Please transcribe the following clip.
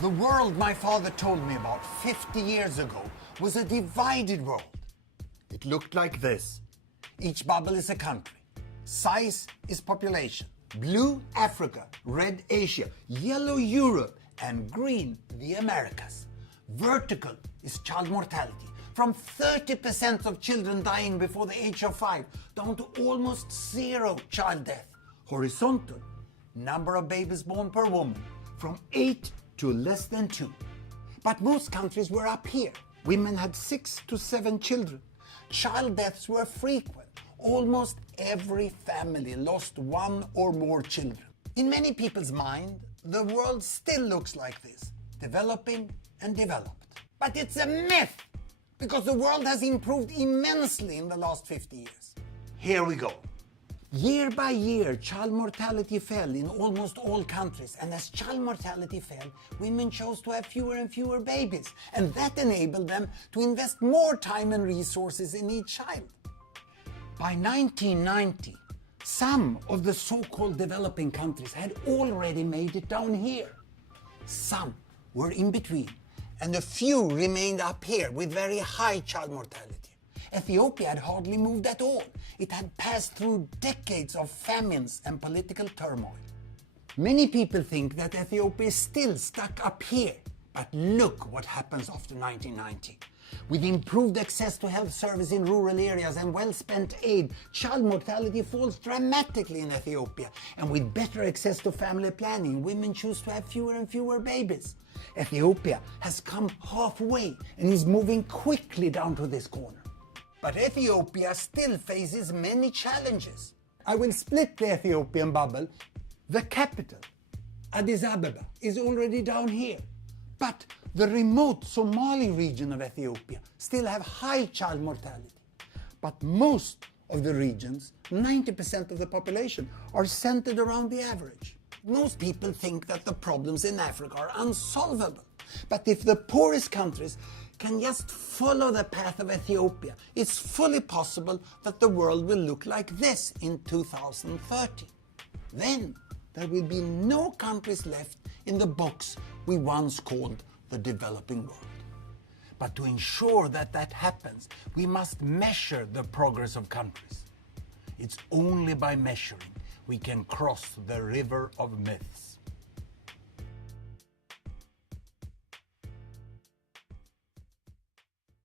The world my father told me about 50 years ago was a divided world. It looked like this. Each bubble is a country. Size is population. Blue, Africa. Red, Asia. Yellow, Europe. And green, the Americas. Vertical is child mortality. From 30% of children dying before the age of 5 down to almost zero child death. Horizontal, number of babies born per woman. From 8 to less than 2. But most countries were up here. Women had 6 to 7 children. Child deaths were frequent. Almost every family lost one or more children. In many people's mind, the world still looks like this, developing and developed. But it's a myth, because the world has improved immensely in the last 50 years. Here we go. Year by year, child mortality fell in almost all countries, and as child mortality fell, women chose to have fewer and fewer babies, and that enabled them to invest more time and resources in each child. By 1990, some of the so-called developing countries had already made it down here. Some were in between, and a few remained up here with very high child mortality. Ethiopia had hardly moved at all. It had passed through decades of famines and political turmoil. Many people think that Ethiopia is still stuck up here, but look what happens after 1990. With improved access to health service in rural areas and well-spent aid, child mortality falls dramatically in Ethiopia. And with better access to family planning, women choose to have fewer and fewer babies. Ethiopia has come halfway and is moving quickly down to this corner. But Ethiopia still faces many challenges. I will split the Ethiopian bubble. The capital, Addis Ababa, is already down here. But the remote Somali region of Ethiopia still have high child mortality. But most of the regions, 90% of the population, are centered around the average. Most people think that the problems in Africa are unsolvable. But if the poorest countries can just follow the path of Ethiopia, it's fully possible that the world will look like this in 2030. Then there will be no countries left in the box we once called the developing world. But to ensure that that happens, we must measure the progress of countries. It's only by measuring we can cross the river of myths.